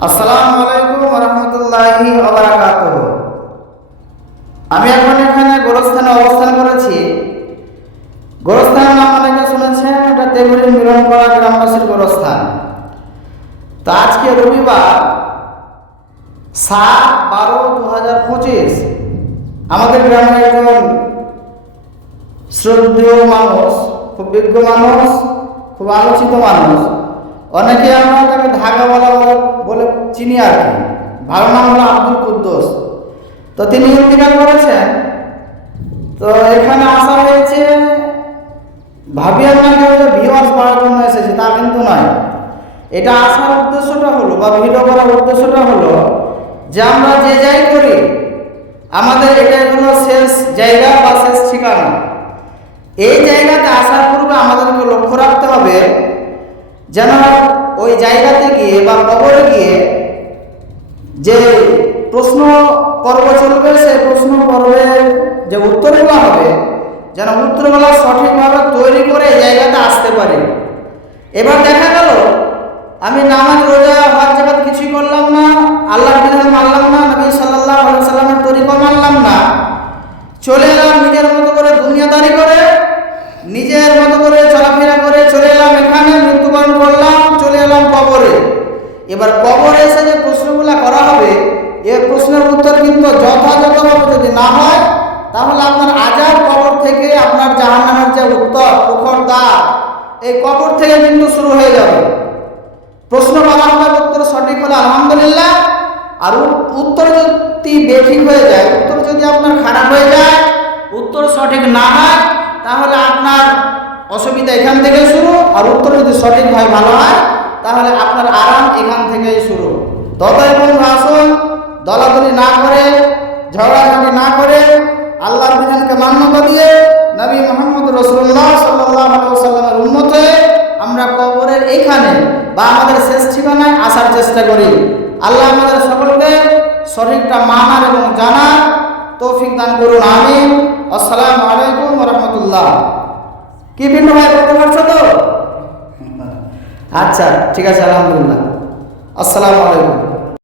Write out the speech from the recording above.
আসসালামু আলাইকুম রহমতুল্লাহি আমি এখন এখানে গোরস্থানে অবস্থান করেছি। গোরস্থানের নাম অনেকে শুনেছেন, এটা তেগুড়ি মিলনপাড়া গ্রামবাসীর গোরস্থান। তো আজকে রবিবার সাত বারো দু হাজার পঁচিশ, আমাদের গ্রামের একজন শ্রদ্ধেয় মানুষ, খুব বিজ্ঞ মানুষ, খুব আলোচিত মানুষ। অনেকে আমরা তাকে বলে- বলে চিনি আর কি। ভালো নাম হলো আব্দুল কুদ্দোস। তো তিনি ইন্তিকাল করেছেন। তো এখানে আসা হয়েছে ভাবি আপনাকে হয়তো ভিউয়ার্স পাওয়ার জন্য এসেছে, তা কিন্তু নয়। এটা আসার উদ্দেশ্যটা হলো, বা ভিডিও করার উদ্দেশ্যটা হলো যে আমরা যে যাই করি, আমাদের এটা হলো শেষ জায়গা বা শেষ ঠিকানা। এই জায়গাতে আসার পূর্বে আমাদেরকে লক্ষ্য রাখতে হবে যেন ওই জায়গাতে গিয়ে বা কবরে গিয়ে যে প্রশ্ন পর্ব চলবে, সেই প্রশ্ন পর্বে যে উত্তরগুলো হবে, যেন উত্তরগুলো সঠিকভাবে তৈরি করে এই জায়গাতে আসতে পারি। এবার দেখা গেল, আমি নামাজ, রোজা, হজ জায়গাতে কিছুই করলাম না, আল্লাহর বিধান মানলাম না, নবী সাল্লাহ সাল্লামের তরিকা মানলাম না। চলে এলাম নিজের মতো করে দুনিয়াদারি করে এবার কবরে এসে যে প্রশ্নগুলো করা হবে, এ প্রশ্নের উত্তর কিন্তু যথাযথভাবে যদি না হয়, তাহলে আপনার আজাদ কবর থেকে আপনার জাহান্নামের যে উত্তর, প্রখর দ্বার, এই কবর থেকে কিন্তু শুরু হয়ে যাবে। প্রশ্ন করা হবে, উত্তর সঠিক হলে আলহামদুলিল্লাহ। আর উত্তর যদি বেঠিক হয়ে যায়, উত্তর যদি আপনার খারাপ হয়ে যায়, উত্তর সঠিক না হয়, তাহলে আপনার অসুবিধা এখান থেকে শুরু। আর উত্তর যদি সঠিক হয়, ভালো হয়, তাহলে থেকেই শুরু। এবং আসুন দলাদলি না করে, ঝগড়াঝাটি না করে আল্লাহর বিধানকে মান্যতা দিয়ে নবী মোহাম্মদ রসুল্লাহ সাল্লাহ সাল্লামের উন্মত হয়ে আমরা কবরের এইখানে বা আমাদের শেষ ঠিকানায় আসার চেষ্টা করি। আল্লাহ আমাদের সকলকে সঠিকটা মানার এবং জানার তৌফিক দান করুন আমি আসসালামু আলাইকুম রহমতুল্লাহ। কি ভিন্ন ভাই করতে পারছ তো? আচ্ছা ঠিক আছে, আলহামদুলিল্লাহ। আসসালামু আলাইকুম।